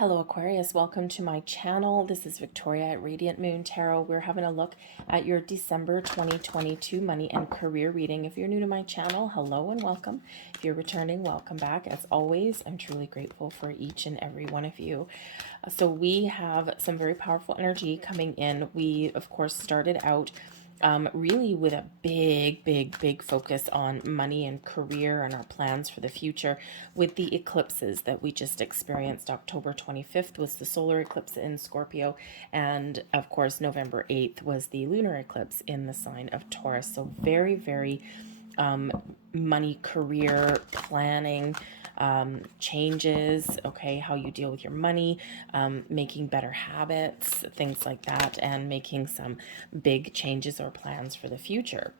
Hello Aquarius, welcome to my channel. This is Victoria at Radiant Moon Tarot. We're having a look at your December 2022 money and career reading. If you're new to my channel, hello and welcome. If you're returning, welcome back. As always, I'm truly grateful for each and every one of you. So we have some very powerful energy coming in. We, of course, started out really with a big focus on money and career and our plans for the future with the eclipses that we just experienced. October 25th was the solar eclipse in Scorpio, and of course November 8th was the lunar eclipse in the sign of Taurus. So very money, career planning, changes, okay, how you deal with your money, making better habits, things like that, and making some big changes or plans for the future.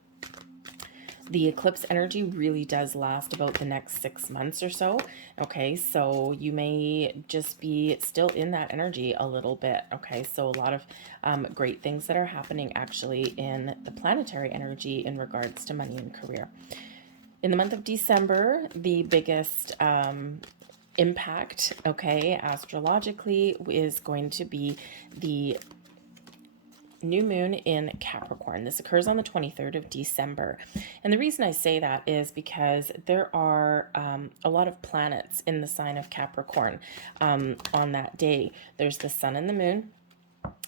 The eclipse energy really does last about the next 6 months or so. Okay, so you may just be still in that energy a little bit. Okay, so a lot of great things that are happening actually in the planetary energy in regards to money and career. In the month of December, the biggest impact, okay, astrologically, is going to be the new moon in Capricorn. This occurs on the 23rd of December. And the reason I say that is because there are a lot of planets in the sign of Capricorn on that day. There's the sun and the moon.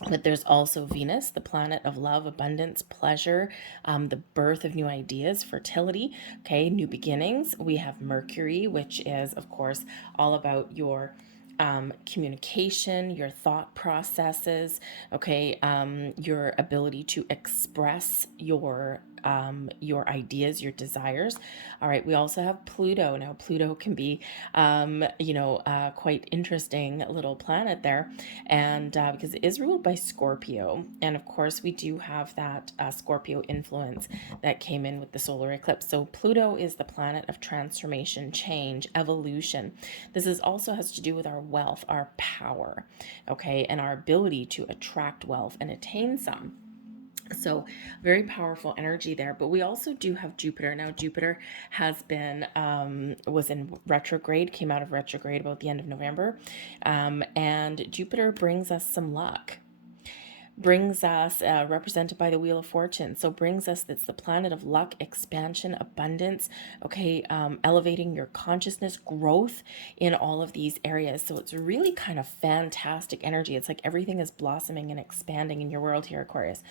But there's also Venus, the planet of love, abundance, pleasure, the birth of new ideas, fertility, okay, new beginnings. We have Mercury, which is, of course, all about your communication, your thought processes, okay, your ability to express your ideas, your desires. All right, we also have Pluto. Now, Pluto can be, quite interesting little planet there, and because it is ruled by Scorpio, and of course we do have that Scorpio influence that came in with the solar eclipse. So Pluto is the planet of transformation, change, evolution. This is also has to do with our wealth, our power, okay, and our ability to attract wealth and attain some. So very powerful energy there. But we also do have Jupiter. Now Jupiter has been was in retrograde, came out of retrograde about the end of November, and Jupiter brings us some luck, brings us represented by the Wheel of Fortune. So brings us, that's the planet of luck, expansion, abundance, okay, elevating your consciousness, growth in all of these areas. So it's really kind of fantastic energy. It's like everything is blossoming and expanding in your world here, Aquarius.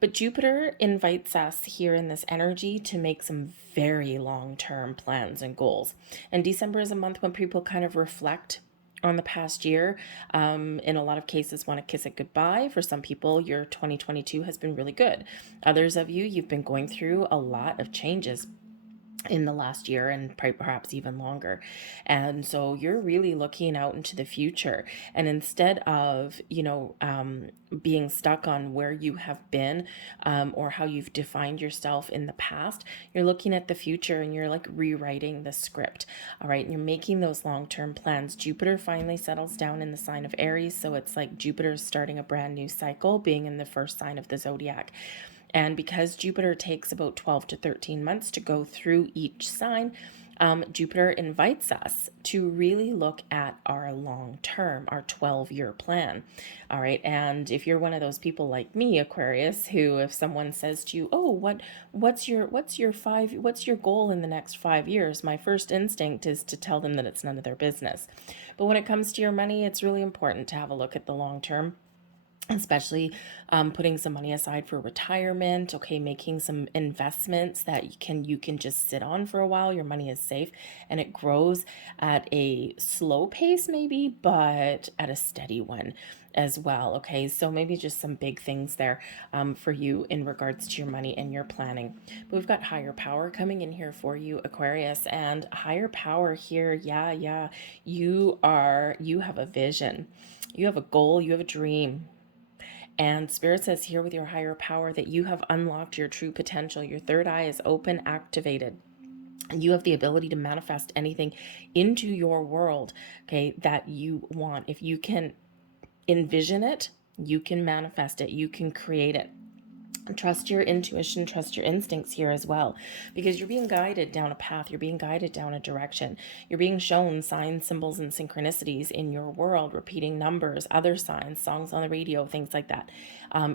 But Jupiter invites us here in this energy to make some very long-term plans and goals. And December is a month when people kind of reflect on the past year. In a lot of cases, want to kiss it goodbye. For some people, your 2022 has been really good. Others of you, you've been going through a lot of changes in the last year and perhaps even longer. And so you're really looking out into the future. And instead of, being stuck on where you have been or how you've defined yourself in the past, you're looking at the future and you're like rewriting the script. All right. And you're making those long-term plans. Jupiter finally settles down in the sign of Aries. So it's like Jupiter is starting a brand new cycle, being in the first sign of the Zodiac. And because Jupiter takes about 12 to 13 months to go through each sign, Jupiter invites us to really look at our long term, our 12-year plan. All right. And if you're one of those people like me, Aquarius, who if someone says to you, oh, what's your goal in the next 5 years? My first instinct is to tell them that it's none of their business. But when it comes to your money, it's really important to have a look at the long term, especially putting some money aside for retirement, okay, making some investments that you can just sit on for a while. Your money is safe and it grows at a slow pace maybe, but at a steady one as well. Okay, so maybe just some big things there for you in regards to your money and your planning. But we've got higher power coming in here for you, Aquarius, and higher power here. Yeah, you have a vision, you have a goal, you have a dream. And Spirit says here with your higher power that you have unlocked your true potential. Your third eye is open, activated. And you have the ability to manifest anything into your world, okay, that you want. If you can envision it, you can manifest it, you can create it. Trust your intuition, trust your instincts here as well, because you're being guided down a path, you're being guided down a direction, you're being shown signs, symbols, and synchronicities in your world, repeating numbers, other signs, songs on the radio, things like that,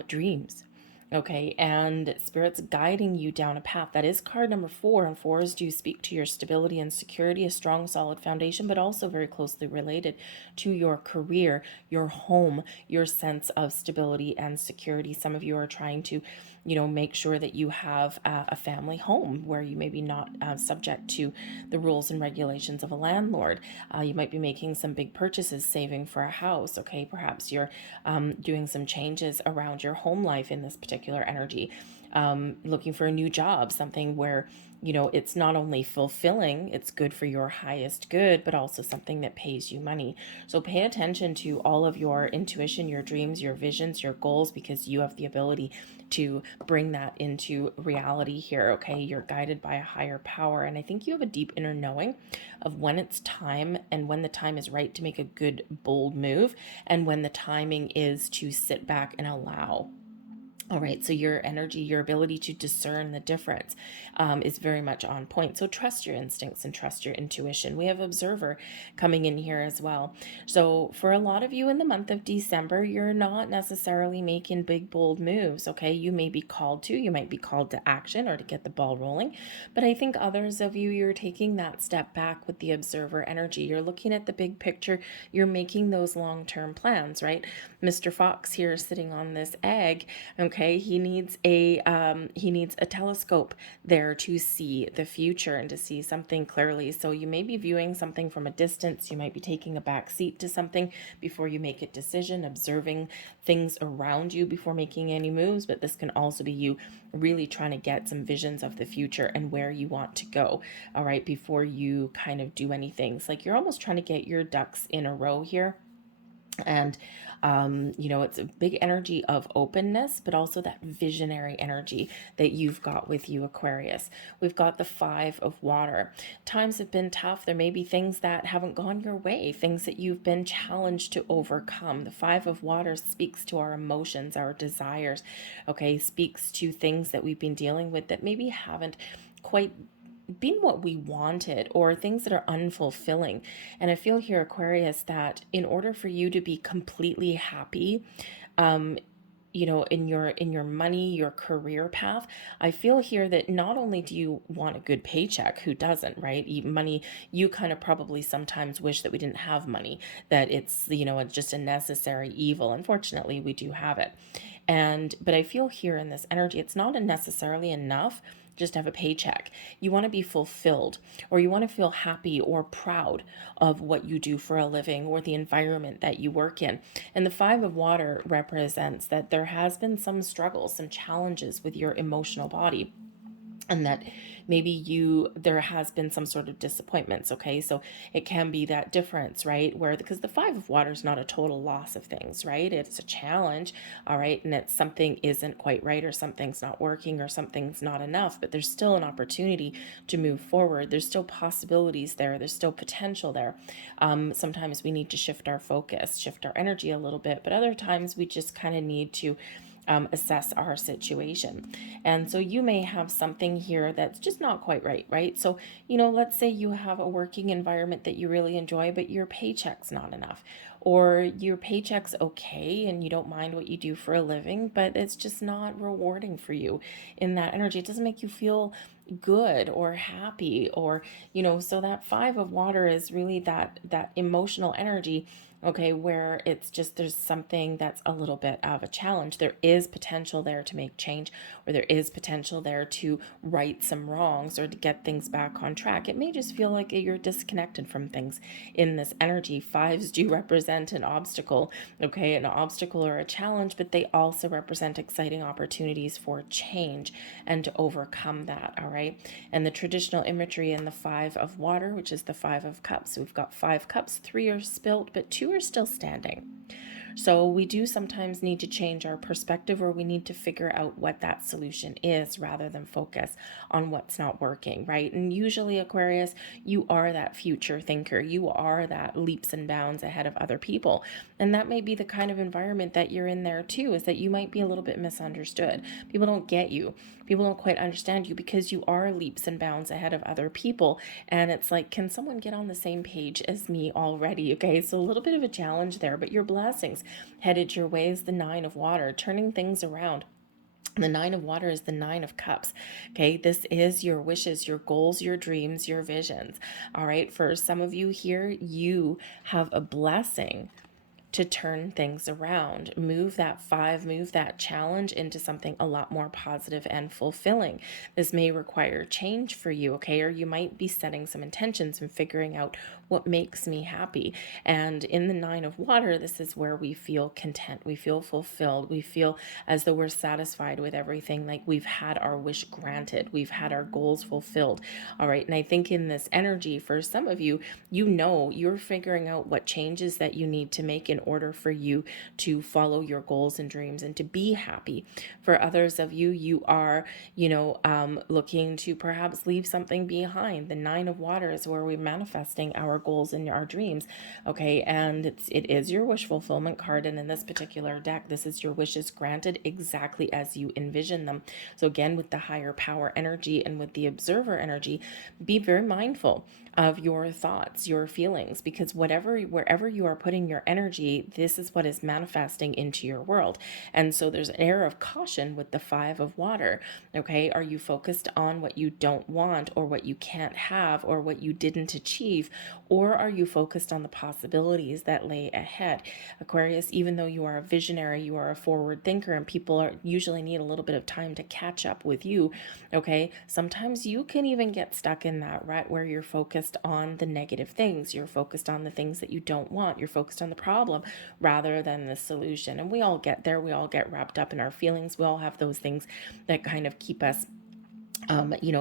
dreams. Okay, and Spirit's guiding you down a path. That is card number 4, and 4s do speak to your stability and security, a strong, solid foundation, but also very closely related to your career, your home, your sense of stability and security. Some of you are trying to, make sure that you have a family home where you may be not subject to the rules and regulations of a landlord. You might be making some big purchases, saving for a house. Okay, perhaps you're doing some changes around your home life in this particular energy. Looking for a new job, something where it's not only fulfilling, it's good for your highest good, but also something that pays you money. So pay attention to all of your intuition, your dreams, your visions, your goals, because you have the ability to bring that into reality here. Okay, you're guided by a higher power, and I think you have a deep inner knowing of when it's time and when the time is right to make a good bold move, and when the timing is to sit back and allow. All right, so your energy, your ability to discern the difference is very much on point. So trust your instincts and trust your intuition. We have Observer coming in here as well. So for a lot of you in the month of December, you're not necessarily making big, bold moves, okay? You may be called to, you might be called to action or to get the ball rolling. But I think others of you, you're taking that step back with the Observer energy. You're looking at the big picture. You're making those long-term plans, right? Mr. Fox here sitting on this egg, okay, he needs a telescope there to see the future and to see something clearly. So you may be viewing something from a distance. You might be taking a back seat to something before you make a decision, observing things around you before making any moves. But this can also be you really trying to get some visions of the future and where you want to go, all right, before you kind of do anything. It's like you're almost trying to get your ducks in a row here. And it's a big energy of openness, but also that visionary energy that you've got with you, Aquarius. We've got the 5 of water. Times have been tough. There may be things that haven't gone your way, things that you've been challenged to overcome. The 5 of water speaks to our emotions, our desires, okay, speaks to things that we've been dealing with that maybe haven't quite been what we wanted, or things that are unfulfilling. And I feel here, Aquarius, that in order for you to be completely happy, in your money, your career path, I feel here that not only do you want a good paycheck, who doesn't, right? Money, you kind of probably sometimes wish that we didn't have money, that it's just a necessary evil. Unfortunately, we do have it. But I feel here in this energy, it's not necessarily enough just have a paycheck. You want to be fulfilled, or you want to feel happy or proud of what you do for a living or the environment that you work in. And the 5 of water represents that there has been some struggles, some challenges with your emotional body, and that maybe there has been some sort of disappointments. Okay, so it can be that difference, right, where because the 5 of water is not a total loss of things, right? It's a challenge, all right, and it's something isn't quite right, or something's not working, or something's not enough, but there's still an opportunity to move forward. There's still possibilities there, there's still potential there. Sometimes we need to shift our focus, shift our energy a little bit, but other times we just kind of need to assess our situation. And so you may have something here that's just not quite right, right? So, let's say you have a working environment that you really enjoy, but your paycheck's not enough. Or your paycheck's okay and you don't mind what you do for a living, but it's just not rewarding for you in that energy. It doesn't make you feel good or happy, or so that 5 of water is really that emotional energy, okay, where it's just there's something that's a little bit of a challenge. There is potential there to make change, or there is potential there to right some wrongs or to get things back on track. It may just feel like you're disconnected from things in this energy. 5s do represent an obstacle, okay, an obstacle or a challenge, but they also represent exciting opportunities for change and to overcome that, all right? And the traditional imagery in the 5 of water, which is the 5 of cups, we've got 5 cups, 3 are spilt, but 2 are still standing. So we do sometimes need to change our perspective, or we need to figure out what that solution is rather than focus on what's not working, right? And usually, Aquarius, you are that future thinker. You are that leaps and bounds ahead of other people. And that may be the kind of environment that you're in there too, is that you might be a little bit misunderstood. People don't get you. People don't quite understand you because you are leaps and bounds ahead of other people. And it's like, can someone get on the same page as me already? Okay, so a little bit of a challenge there, but your blessings headed your way is the Nine of Water, turning things around. The Nine of Water is the Nine of Cups. Okay, this is your wishes, your goals, your dreams, your visions. All right, for some of you here, you have a blessing to turn things around, move that five, move that challenge into something a lot more positive and fulfilling. This may require change for you, okay? Or you might be setting some intentions and figuring out what makes me happy. And in the Nine of Water, this is where we feel content, we feel fulfilled, we feel as though we're satisfied with everything, like we've had our wish granted, we've had our goals fulfilled. All right, and I think in this energy, for some of you, you know you're figuring out what changes that you need to make in order for you to follow your goals and dreams and to be happy. For others of you, you are, looking to perhaps leave something behind. The Nine of Water is where we're manifesting our goals and our dreams. Okay, and it is your wish fulfillment card, and in this particular deck, this is your wishes granted exactly as you envision them. So again, with the higher power energy and with the observer energy, be very mindful of your thoughts, your feelings, because wherever you are putting your energy, this is what is manifesting into your world. And so there's an air of caution with the Five of Water. Okay, are you focused on what you don't want, or what you can't have, or what you didn't achieve, or are you focused on the possibilities that lay ahead? Aquarius, even though you are a visionary, you are a forward thinker, and people usually need a little bit of time to catch up with you. Okay, sometimes you can even get stuck in that rut where you're focused on the negative things, you're focused on the things that you don't want, you're focused on the problem rather than the solution. And we all get there, we all get wrapped up in our feelings, we all have those things that kind of keep us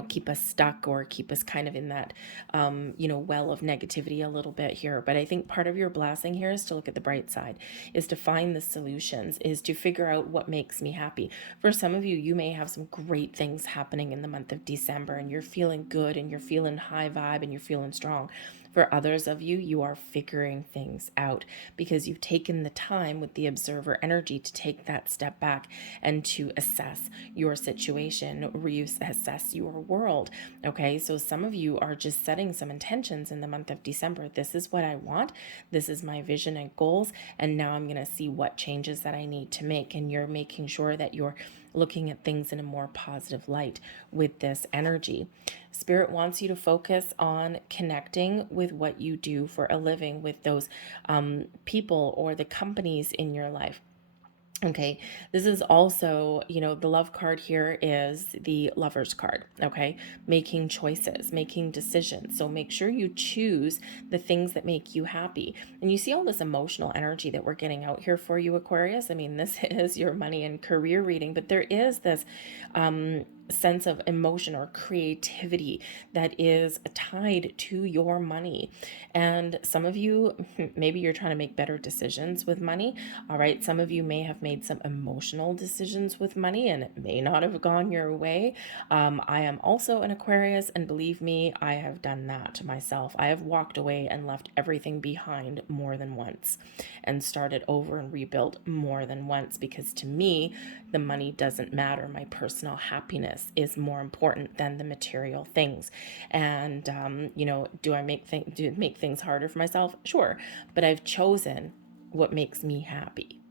keep us stuck, or keep us kind of in that, well of negativity a little bit here. But I think part of your blessing here is to look at the bright side, is to find the solutions, is to figure out what makes me happy. For some of you, you may have some great things happening in the month of December, and you're feeling good, and you're feeling high vibe, and you're feeling strong. For others of you, you are figuring things out because you've taken the time with the observer energy to take that step back and to assess your situation, reassess your world. Okay, so some of you are just setting some intentions in the month of December. This is what I want. This is my vision and goals. And now I'm going to see what changes that I need to make. And you're making sure that you're looking at things in a more positive light with this energy. Spirit wants you to focus on connecting with what you do for a living, with those people or the companies in your life. Okay, this is also, the love card here is the Lover's card. Okay, making choices, making decisions. So make sure you choose the things that make you happy. And you see all this emotional energy that we're getting out here for you, Aquarius. I mean, this is your money and career reading, but there is this sense of emotion or creativity that is tied to your money. And some of you, maybe you're trying to make better decisions with money. All right, some of you may have made some emotional decisions with money and it may not have gone your way. I am also an Aquarius, and believe me, I have done that myself. I have walked away and left everything behind more than once and started over and rebuilt more than once, because to me, the money doesn't matter. My personal happiness is more important than the material things. And, do I make things harder for myself? Sure. But I've chosen what makes me happy.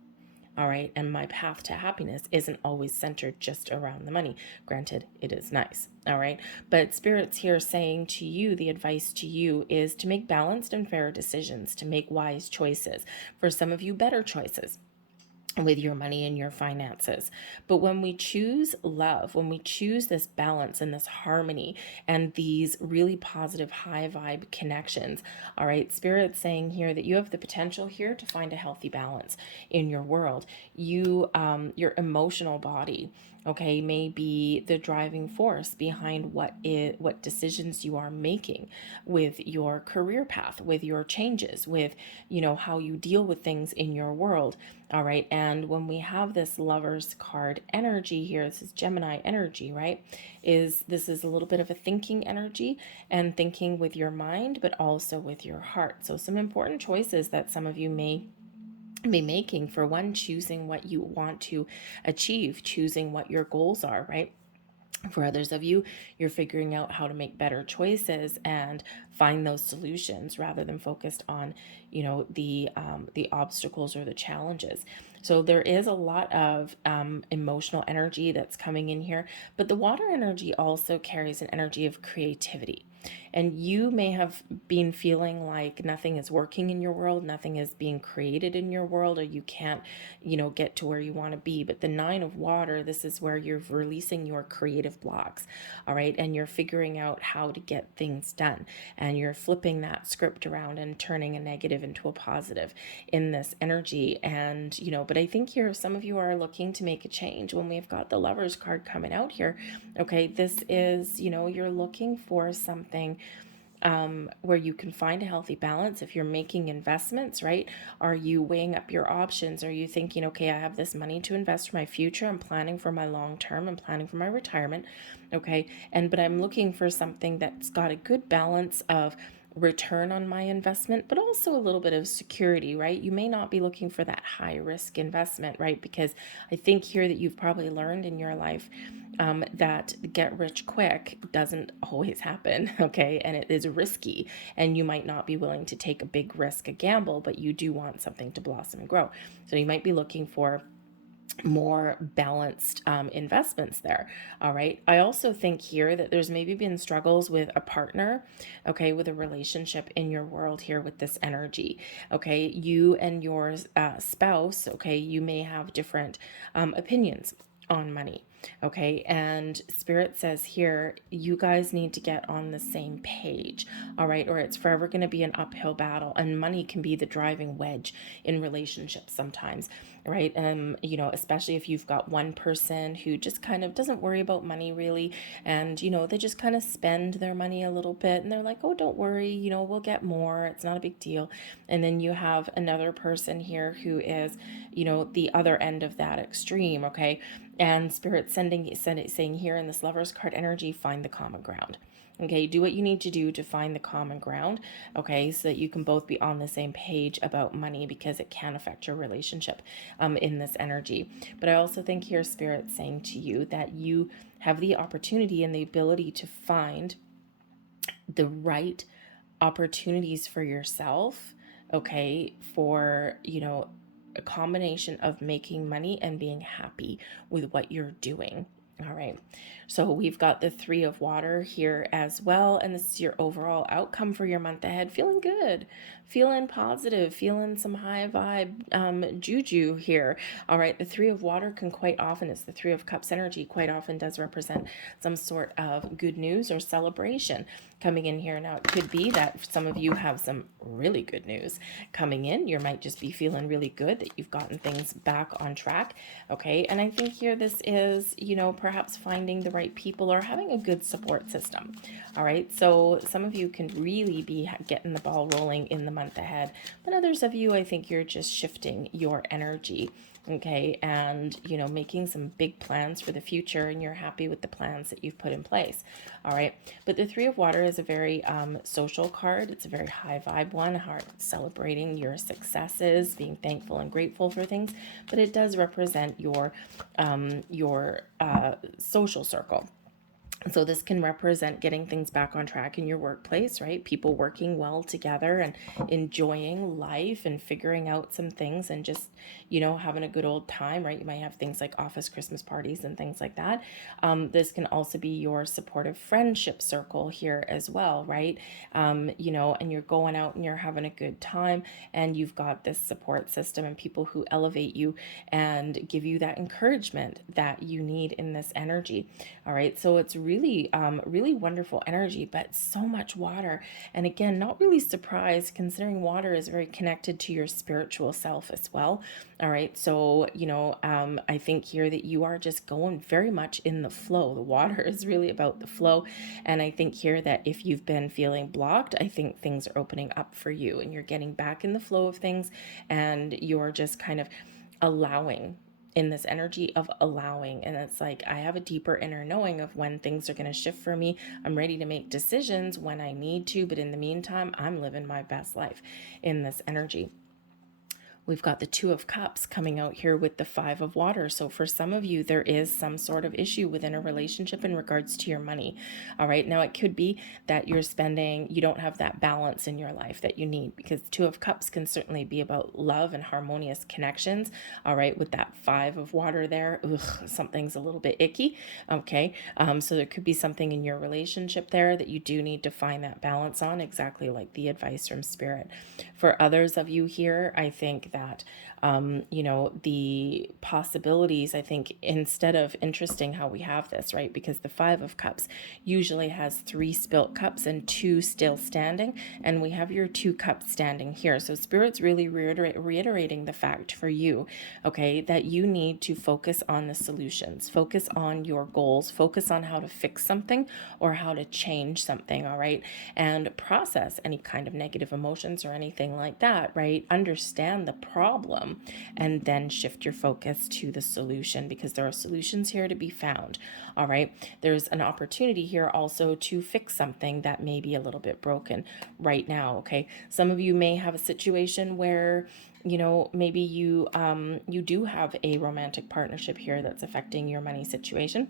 All right. And my path to happiness isn't always centered just around the money. Granted, it is nice. All right. But Spirit's here saying to you, the advice to you is to make balanced and fair decisions, to make wise choices. For some of you, better choices with your money and your finances. But when we choose love, when we choose this balance and this harmony and these really positive high vibe connections, all right, Spirit's saying here that you have the potential here to find a healthy balance in your world. Your emotional body, okay, may be the driving force behind what decisions you are making with your career path, with your changes, with, how you deal with things in your world. All right. And when we have this Lovers card energy here, this is Gemini energy, right? This is a little bit of a thinking energy, and thinking with your mind, but also with your heart. So some important choices that some of you may be making. For one, choosing what you want to achieve, choosing what your goals are, right? For others of you, you're figuring out how to make better choices and find those solutions rather than focused on, the obstacles or the challenges. So there is a lot of emotional energy that's coming in here, but the water energy also carries an energy of creativity. And you may have been feeling like nothing is working in your world, nothing is being created in your world, or you can't, get to where you want to be. But the Nine of Water, this is where you're releasing your creative blocks, all right? And you're figuring out how to get things done. And you're flipping that script around and turning a negative into a positive in this energy. And, but I think here some of you are looking to make a change. When we've got the Lovers card coming out here, okay, this is, you're looking for something where you can find a healthy balance. If you're making investments, right? Are you weighing up your options? Are you thinking, okay, I have this money to invest for my future. I'm planning for my long term. I'm planning for my retirement. Okay. But I'm looking for something that's got a good balance of return on my investment, but also a little bit of security, right? You may not be looking for that high risk investment, right? Because I think here that you've probably learned in your life that get rich quick doesn't always happen, okay? And it is risky, and you might not be willing to take a big risk, a gamble, but you do want something to blossom and grow. So you might be looking for more balanced investments there. All right. I also think here that there's maybe been struggles with a partner, okay, with a relationship in your world here with this energy. Okay. You and your spouse, okay, you may have different opinions on money. Okay. And Spirit says here, you guys need to get on the same page. All right. Or it's forever going to be an uphill battle, and money can be the driving wedge in relationships sometimes. Right. Especially if you've got one person who just kind of doesn't worry about money really. And, they just kind of spend their money a little bit, and they're like, oh, don't worry, we'll get more. It's not a big deal. And then you have another person here who is, the other end of that extreme. Okay. And Spirit saying here in this Lovers card energy, find the common ground. Okay, do what you need to do to find the common ground, okay, so that you can both be on the same page about money, because it can affect your relationship in this energy. But I also think here Spirit saying to you that you have the opportunity and the ability to find the right opportunities for yourself, okay, for, a combination of making money and being happy with what you're doing. All right. So we've got the Three of Water here as well. And this is your overall outcome for your month ahead. Feeling good, feeling positive, feeling some high vibe juju here. All right. The Three of Water can quite often, it's the Three of Cups energy, quite often does represent some sort of good news or celebration coming in here. Now, it could be that some of you have some really good news coming in. You might just be feeling really good that you've gotten things back on track. Okay. And I think here this is, perhaps finding the right people or having a good support system. All right. So some of you can really be getting the ball rolling in the month ahead, but others of you, I think you're just shifting your energy. Okay. And, making some big plans for the future, and you're happy with the plans that you've put in place. All right. But the Three of Water is a very social card. It's a very high vibe one, heart celebrating your successes, being thankful and grateful for things. But it does represent your social circle. So this can represent getting things back on track in your workplace, right? People working well together and enjoying life and figuring out some things and just, having a good old time, right? You might have things like office Christmas parties and things like that. This can also be your supportive friendship circle here as well, right? And you're going out and you're having a good time, and you've got this support system and people who elevate you and give you that encouragement that you need in this energy. All right. So it's really really, really wonderful energy, but so much water. And again, not really surprised considering water is very connected to your spiritual self as well. All right. So, I think here that you are just going very much in the flow. The water is really about the flow. And I think here that if you've been feeling blocked, I think things are opening up for you and you're getting back in the flow of things, and you're just kind of allowing, in this energy of allowing. And it's like, I have a deeper inner knowing of when things are going to shift for me. I'm ready to make decisions when I need to, but in the meantime, I'm living my best life in this energy. We've got the Two of Cups coming out here with the Five of Water. So for some of you, there is some sort of issue within a relationship in regards to your money. All right. Now, it could be that you don't have that balance in your life that you need, because Two of Cups can certainly be about love and harmonious connections. All right. With that Five of Water there, something's a little bit icky. Okay. So there could be something in your relationship there that you do need to find that balance on, exactly like the advice from Spirit. For others of you here, I think that, the possibilities, I think, instead of interesting how we have this, right? Because the Five of Cups usually has 3 spilt cups and 2 still standing. And we have your 2 cups standing here. So Spirit's really reiterating the fact for you, okay, that you need to focus on the solutions, focus on your goals, focus on how to fix something or how to change something, all right? And process any kind of negative emotions or anything like that, right? Understand the problem and then shift your focus to the solution, because there are solutions here to be found. All right. There's an opportunity here also to fix something that may be a little bit broken right now. Okay. Some of you may have a situation where, maybe you do have a romantic partnership here that's affecting your money situation.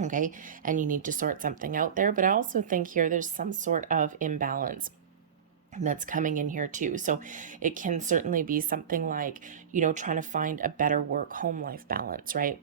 Okay. And you need to sort something out there. But I also think here there's some sort of imbalance that's coming in here too. So it can certainly be something like, trying to find a better work home life balance, right?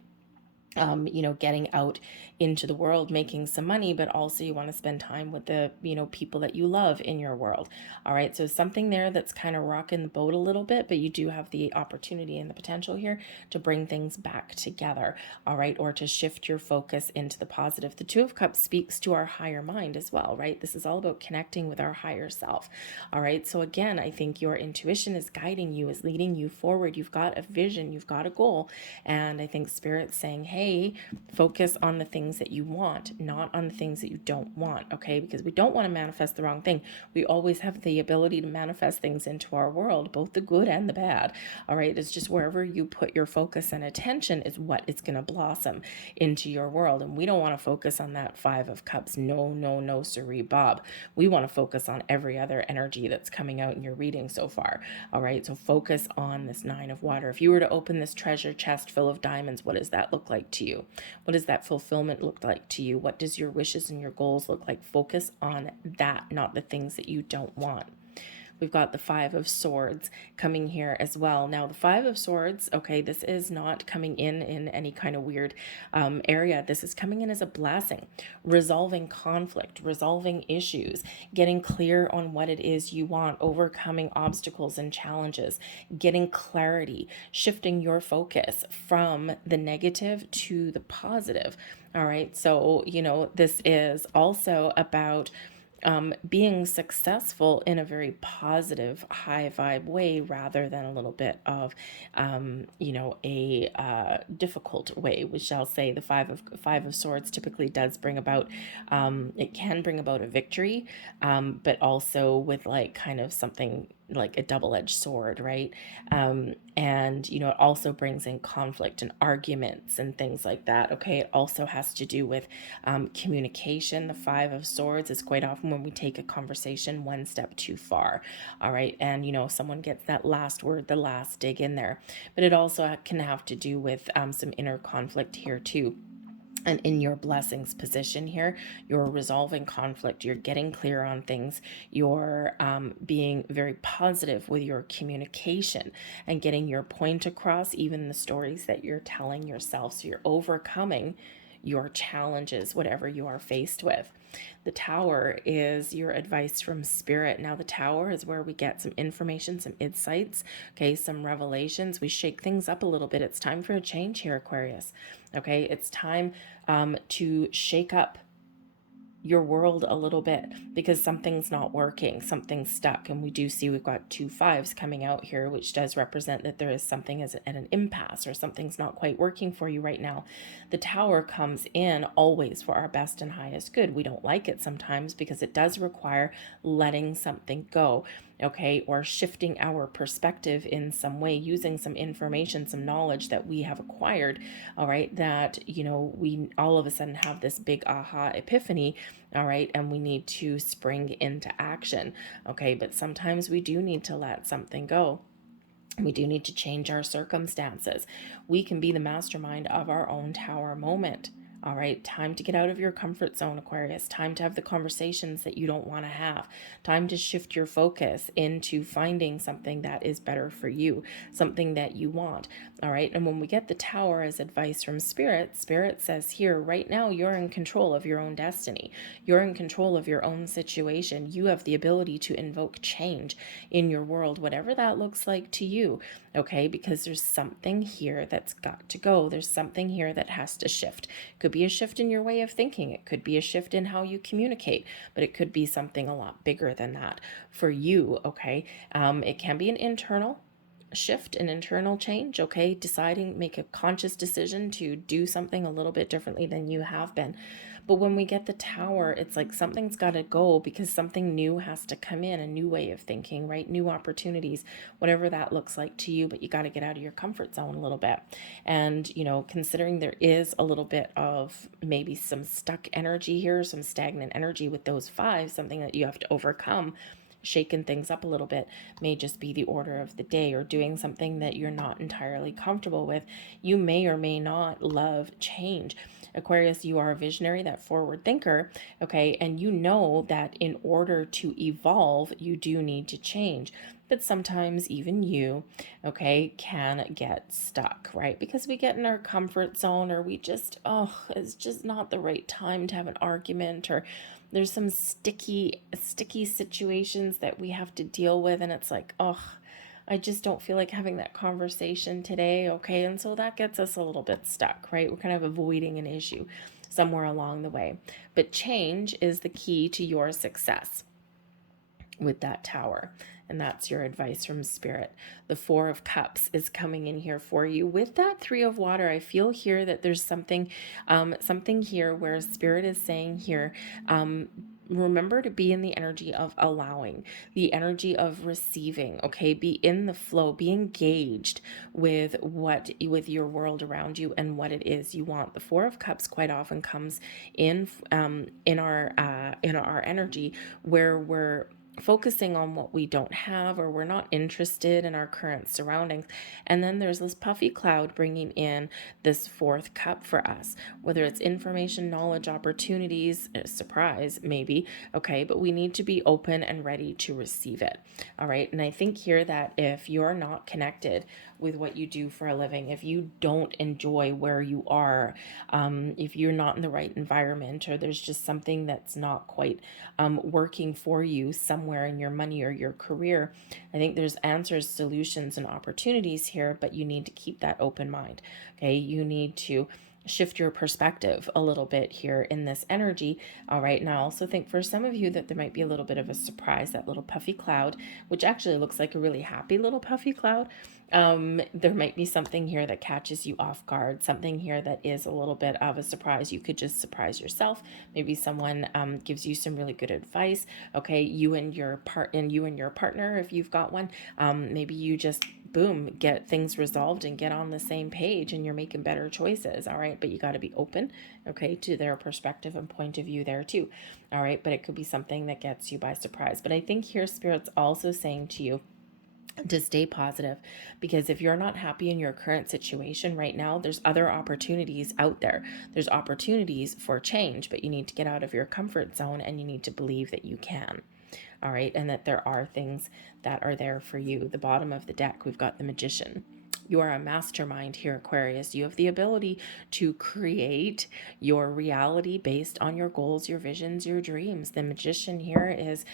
Getting out into the world, making some money, but also you want to spend time with the, people that you love in your world. All right. So something there that's kind of rocking the boat a little bit, but you do have the opportunity and the potential here to bring things back together. All right. Or to shift your focus into the positive. The Two of Cups speaks to our higher mind as well, right? This is all about connecting with our higher self. All right. So again, I think your intuition is guiding you, is leading you forward. You've got a vision, you've got a goal. And I think Spirit's saying, hey, focus on the things that you want, not on the things that you don't want, okay? Because we don't want to manifest the wrong thing. We always have the ability to manifest things into our world, both the good and the bad, all right? It's just wherever you put your focus and attention is what is going to blossom into your world. And we don't want to focus on that Five of Cups. No, siree, Bob. We want to focus on every other energy that's coming out in your reading so far, all right? So focus on this Nine of Water. If you were to open this treasure chest full of diamonds, what does that look like to you? What does that fulfillment look like to you? What does your wishes and your goals look like? Focus on that, not the things that you don't want. We've got the Five of Swords coming here as well. Now, the Five of Swords, okay, this is not coming in any kind of weird area. This is coming in as a blessing, resolving conflict, resolving issues, getting clear on what it is you want, overcoming obstacles and challenges, getting clarity, shifting your focus from the negative to the positive. All right. So, this is also about being successful in a very positive, high vibe way, rather than a little bit of, a difficult way. We shall say the Five of Swords typically does bring about, it can bring about a victory, but also with like kind of something like a double-edged sword, right? And it also brings in conflict and arguments and things like that. Okay, it also has to do with communication. The Five of Swords is quite often when we take a conversation one step too far. All right, and someone gets that last word, the last dig in there. But it also can have to do with some inner conflict here too. And in your blessings position here, you're resolving conflict, you're getting clear on things, you're being very positive with your communication and getting your point across, even the stories that you're telling yourself. So you're overcoming your challenges, whatever you are faced with. The Tower is your advice from Spirit. Now, the Tower is where we get some information, some insights, okay, some revelations. We shake things up a little bit. It's time for a change here, Aquarius. Okay, it's time to shake up your world a little bit because something's not working, something's stuck. And we do see we've got 2 5s coming out here, which does represent that there is something at an impasse, or something's not quite working for you right now. The Tower comes in always for our best and highest good. We don't like it sometimes because it does require letting something go, okay, or shifting our perspective in some way, using some information, some knowledge that we have acquired, all right, that, we all of a sudden have this big aha epiphany, all right, and we need to spring into action, okay, but sometimes we do need to let something go. We do need to change our circumstances. We can be the mastermind of our own Tower moment. All right, time to get out of your comfort zone, Aquarius. Time to have the conversations that you don't want to have. Time to shift your focus into finding something that is better for you, something that you want. All right, and when we get the Tower as advice from Spirit, Spirit says here, right now, you're in control of your own destiny. You're in control of your own situation. You have the ability to invoke change in your world, whatever that looks like to you, okay? Because there's something here that's got to go. There's something here that has to shift. Could be a shift in your way of thinking. It could be a shift in how you communicate, but it could be something a lot bigger than that for you, okay? It can be an internal shift, an internal change, okay? Deciding, make a conscious decision to do something a little bit differently than you have been. But when we get the Tower, it's like something's got to go because something new has to come in, a new way of thinking, right? New opportunities, whatever that looks like to you, but you got to get out of your comfort zone a little bit. And, considering there is a little bit of maybe some stuck energy here, some stagnant energy with those 5, something that you have to overcome, shaking things up a little bit may just be the order of the day, or doing something that you're not entirely comfortable with. You may or may not love change. Aquarius, you are a visionary, that forward thinker, okay? And you know that in order to evolve, you do need to change. But sometimes even you, okay, can get stuck, right? Because we get in our comfort zone, or we just, it's just not the right time to have an argument, or there's some sticky situations that we have to deal with, and it's like, I just don't feel like having that conversation today, okay? And so that gets us a little bit stuck, right? We're kind of avoiding an issue somewhere along the way. But change is the key to your success with that Tower. And that's your advice from Spirit. The 4 of Cups is coming in here for you. With that 3 of Water, I feel here that there's something here where Spirit is saying here, remember to be in the energy of allowing, the energy of receiving, okay? Be in the flow, be engaged with your world around you and what it is you want. The 4 of Cups quite often comes in our energy where we're focusing on what we don't have, or we're not interested in our current surroundings. And then there's this puffy cloud bringing in this 4th cup for us, whether it's information, knowledge, opportunities, surprise maybe, okay? But we need to be open and ready to receive it, all right? And I think here that if you're not connected with what you do for a living, if you don't enjoy where you are, if you're not in the right environment, or there's just something that's not quite working for you somewhere in your money or your career, I think there's answers, solutions, and opportunities here, but you need to keep that open mind, okay? You need to shift your perspective a little bit here in this energy, all right? And I also think for some of you that there might be a little bit of a surprise, that little puffy cloud, which actually looks like a really happy little puffy cloud. There might be something here that catches you off guard, something here that is a little bit of a surprise. You could just surprise yourself. Maybe someone gives you some really good advice, okay? You and your partner, if you've got one, maybe you just boom, get things resolved and get on the same page, and you're making better choices, all right? But you got to be open, okay, to their perspective and point of view there too, all right? But it could be something that gets you by surprise. But I think here Spirit's also saying to you to stay positive, because if you're not happy in your current situation right now, there's other opportunities out there. There's opportunities for change, but you need to get out of your comfort zone, and you need to believe that you can. All right, and that there are things that are there for you. The bottom of the deck, we've got the Magician. You are a mastermind here, Aquarius. You have the ability to create your reality based on your goals, your visions, your dreams. The magician here is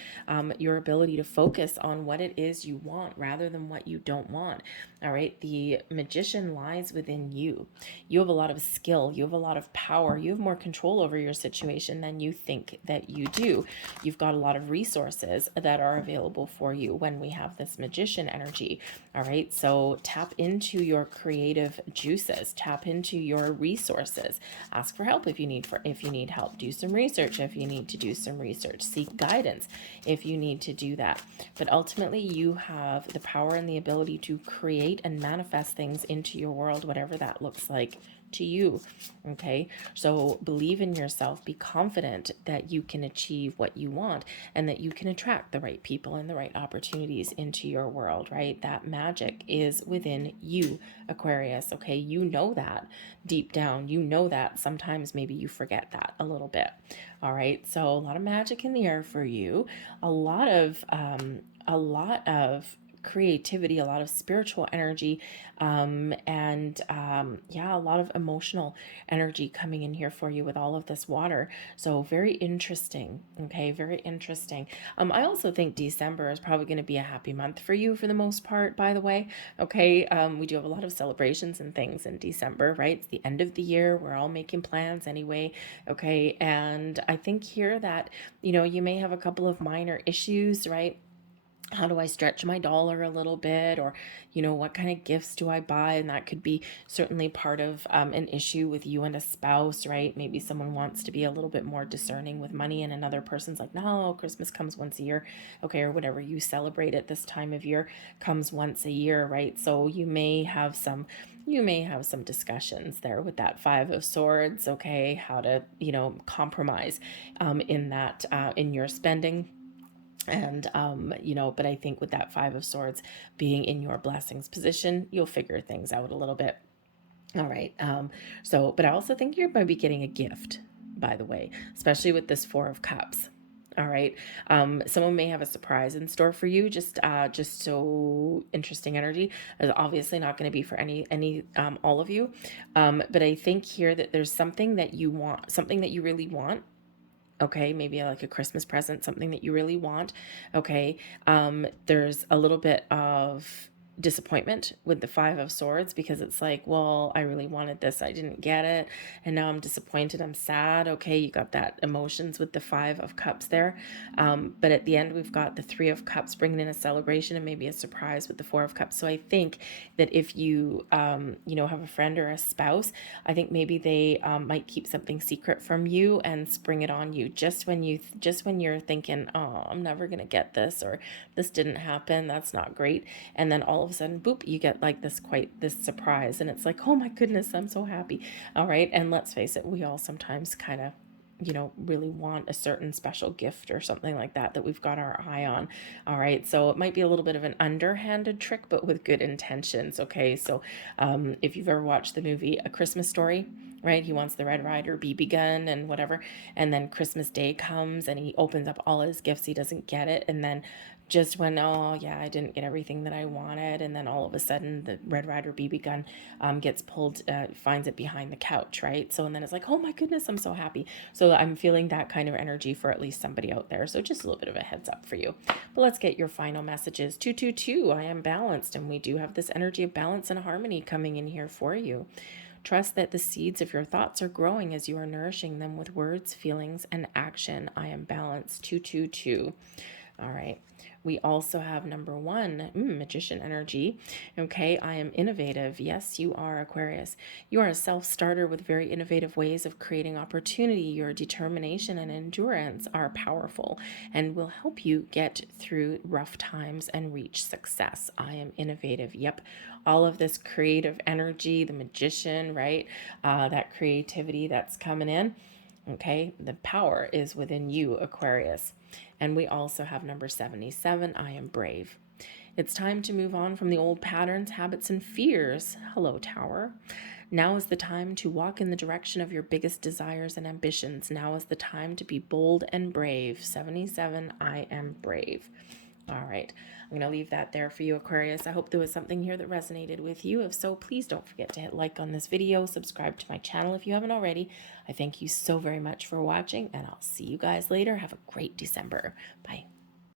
your ability to focus on what it is you want rather than what you don't want. All right. The magician lies within you. You have a lot of skill. You have a lot of power. You have more control over your situation than you think that you do. You've got a lot of resources that are available for you when we have this magician energy. All right. So tap into your creative juices, tap into your resources, ask for help if you need help, do some research if you need to do some research, seek guidance if you need to do that. But ultimately you have the power and the ability to create and manifest things into your world, whatever that looks like to you. Okay, so believe in yourself, be confident that you can achieve what you want and that you can attract the right people and the right opportunities into your world, right? That magic is within you, Aquarius. Okay, you know that deep down, you know that. Sometimes maybe you forget that a little bit. All right, so a lot of magic in the air for you, a lot of creativity, a lot of spiritual energy, yeah, a lot of emotional energy coming in here for you with all of this water. So very interesting. Okay, very interesting. I also think December is probably going to be a happy month for you for the most part, by the way. Okay, we do have a lot of celebrations and things in December, right? It's the end of the year. We're all making plans anyway. Okay, and I think here that, you may have a couple of minor issues, right? How do I stretch my dollar a little bit? Or, what kind of gifts do I buy? And that could be certainly part of an issue with you and a spouse, right? Maybe someone wants to be a little bit more discerning with money, and another person's like, no, Christmas comes once a year. Okay, or whatever you celebrate at this time of year comes once a year, right? So you may have some discussions there with that Five of Swords. Okay, how to compromise in that in your spending. And but I think with that Five of Swords being in your blessings position, you'll figure things out a little bit. All right. But I also think you're going to be getting a gift, by the way, especially with this Four of Cups. All right. Someone may have a surprise in store for you. Just so interesting energy. It's obviously not going to be for any all of you. But I think here that there's something that you want, something that you really want. Okay, maybe like a Christmas present, something that you really want. Okay, there's a little bit of disappointment with the Five of Swords, because it's like, well, I really wanted this, I didn't get it, and now I'm disappointed, I'm sad. Okay, you got that emotions with the Five of Cups there. But at the end, we've got the Three of Cups bringing in a celebration and maybe a surprise with the Four of Cups. So I think that if you, have a friend or a spouse, I think maybe they might keep something secret from you and spring it on you just when you're thinking, oh, I'm never gonna get this, or this didn't happen, that's not great. And then all of a sudden, boop, you get like this surprise, and it's like, oh my goodness, I'm so happy. All right, and let's face it, we all sometimes kind of really want a certain special gift or something like that we've got our eye on. All right, so it might be a little bit of an underhanded trick, but with good intentions. Okay, so if you've ever watched the movie A Christmas Story, right? He wants the Red Ryder BB gun and whatever, and then Christmas Day comes and he opens up all his gifts, he doesn't get it, and then just when, oh yeah, I didn't get everything that I wanted, and then all of a sudden the Red Ryder BB gun gets pulled, finds it behind the couch, right? So and then it's like, oh my goodness, I'm so happy. So I'm feeling that kind of energy for at least somebody out there. So just a little bit of a heads up for you. But let's get your final messages. 222, I am balanced, and we do have this energy of balance and harmony coming in here for you. Trust that the seeds of your thoughts are growing as you are nourishing them with words, feelings, and action. I am balanced. 222. All right. We also have number 1, magician energy. Okay, I am innovative. Yes, you are, Aquarius. You are a self-starter with very innovative ways of creating opportunity. Your determination and endurance are powerful and will help you get through rough times and reach success. I am innovative. Yep, all of this creative energy, the magician, right? That creativity that's coming in. Okay, the power is within you, Aquarius. And we also have number 77, I am brave. It's time to move on from the old patterns, habits, and fears. Hello, Tower. Now is the time to walk in the direction of your biggest desires and ambitions. Now is the time to be bold and brave. 77, I am brave. All right, I'm going to leave that there for you, Aquarius. I hope there was something here that resonated with you. If so, please don't forget to hit like on this video, subscribe to my channel if you haven't already. I thank you so very much for watching, and I'll see you guys later. Have a great December. Bye.